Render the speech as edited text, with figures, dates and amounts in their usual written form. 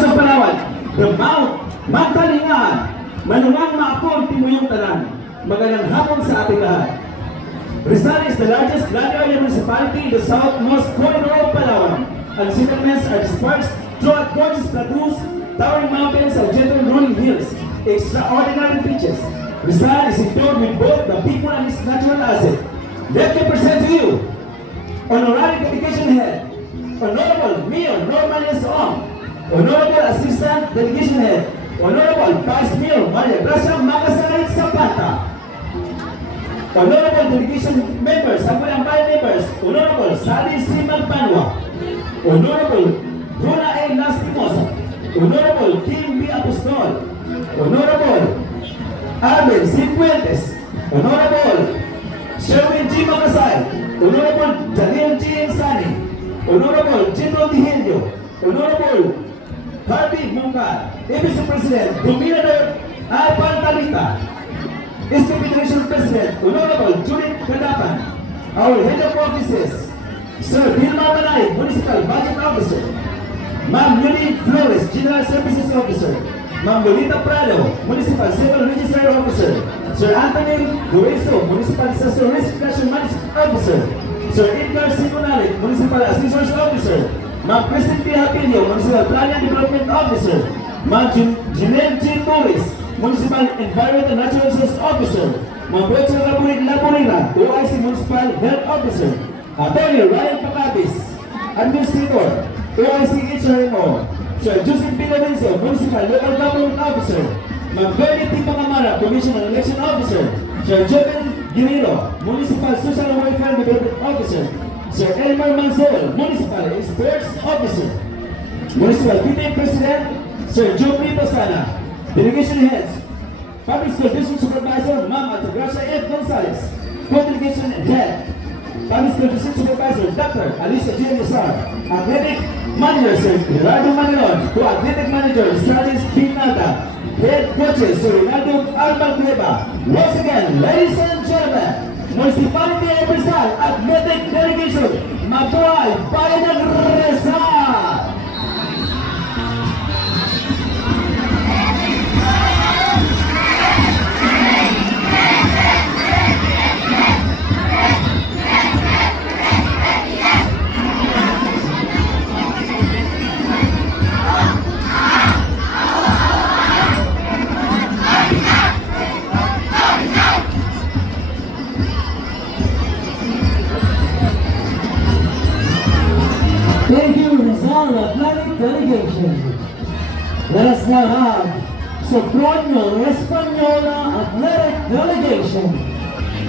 sa Palawan, the Mount Magtalingaan, manungang maapon timuyong tanan. Magandang hapon sa ating lahat. Rizal is the largest land area municipality in the southmost corridor of Palawan, and settlements are dispersed throughout gorgeous plateaus, towering mountains, and gentle rolling hills, extraordinary beaches. Rizal is endowed with both the people and its natural asset. Let me present to you Honorary Delegation Head, Honorable Mayor Norman S. Ong, Honorable Assistant Delegation Head, Honorable Vice Mayor Maria Gracia Magasaray Zapata, Honorable Delegation Members, Sambayang Members, Honorable Sally C. Magpanwa, Honorable Rona A. Lastimosa, Honorable Kim B. Apostol, Honorable Arvin C. Puentes, Honorable Sherwin G. Magasay, Honorable Daniel G. Insani, Honorable Gino Dihilio, Honorable Harvey Mungka, Vice President, Dominador Alpan Talita, East Federation President, Honorable Judith Kadapan, our Head of Offices, Sir Vilma Manay, Municipal Budget Officer, Ma'am Yuli Flores, General Services Officer, Ma'am Lolita Prado, Municipal Civil Registrar Officer, Sir Anthony Dueso, Municipal Disaster Risk Reduction Officer, Sir Edgar Simonalik, Municipal Assistance Officer, Ma'am Christine P. Hapilio, Municipal Planning and Development Officer, Ma'am Jeanette G. Morris, Municipal Environment and Natural Resources Officer, Ma'am Rachel Laburina, OIC Municipal Health Officer, Attorney Ryan Pacabis, Administrator, OIC HRMO, Sir Joseph P. Lorenzo, Municipal Local Government Officer, Ma'am Bernie T. Pangamara, Commission and Election Officer, Sir Joven Guerrero, Municipal Social Welfare Development Officer, Sir Elmer Mansell, Municipal Sports Officer, Municipal PTA President, Sir Joe P. Posana, Delegation Heads, Public School District Supervisor, Ma'am Altagracia F. Gonzalez, Co-Delegation Head, Public School District Supervisor, Dr. Alicia G. Nisar, Athletic Manager, Sir Gerardo Manilon, Co-Athletic Manager, Salis P. Nata, Head Coaches, Sir Ronaldo Alban Cueva. Once again, ladies and gentlemen, Municipality of Rizal Athletic Delegation, Mabuhay Bayan ng Rizal! Thank you, Rizal Athletic Delegation. Let us now have Sopronio Española Athletic Delegation.